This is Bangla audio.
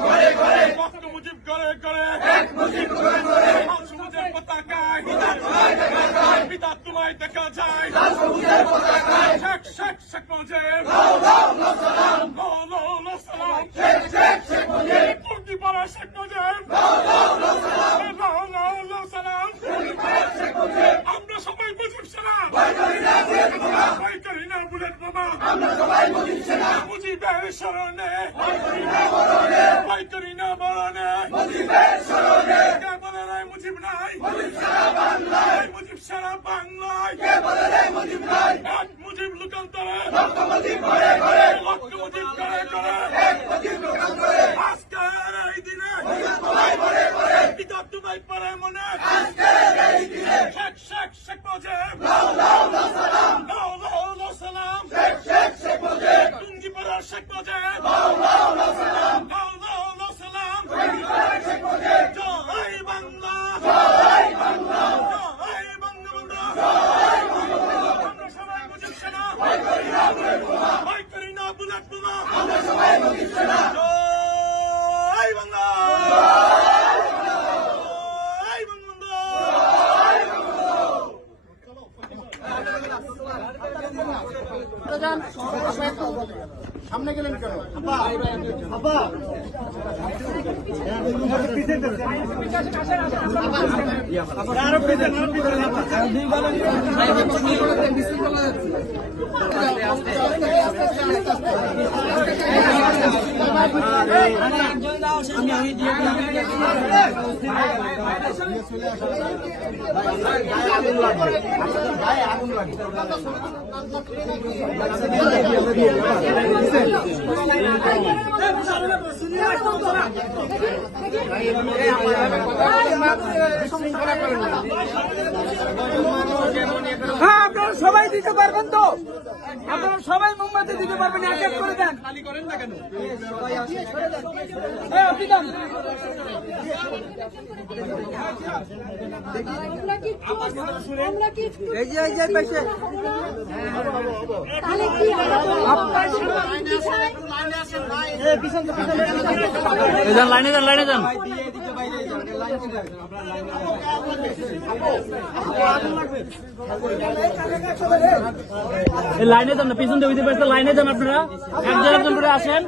ডক্টর মুজিব ঘরে ঘরে সবুজের পতাকায় পিতা তোমায় দেখা যায় শেখ শেখ শেখ মুজিব টুঙ্গিপাড়া শেখ মুজিব আমরা সবাই মুজিব সেনা ভয় করি না বুলেট বোমা মুজিবের স্মরণে ভয় করি না মরণে কে বলে রে মুজিব নাই মুজিব সারা বাংলায় এক মুজিব লোকান্তরে লক্ষ মুজিব ঘরে ঘরে আজকের এই দিনে পিতা তোমায় পরে মনে শেখ শেখ শেখ মুজিব সালাম টুঙ্গিপাড়ার শেখ মুজিব সালাম জয় বাংলা জয় বঙ্গবন্ধু আমরা সবাই মুজিব সেনা ভয় করি না বুলেট বোমা জয় বাংলা জয় বঙ্গবন্ধু সামনে গেলেন কেন? হ্যাঁ, আপনারা সবাই দিতে পারবেন তো? আপনারা সবাই মোমবাতি দিতে পারবেন? এক এক করে দেন। খালি করেন না কেন? আপনি দেন। এই যে পাশে লাইনে যান লাইনে যান না, পিছন দিয়ে লাইনে যান। আপনারা একজন করে আসেন।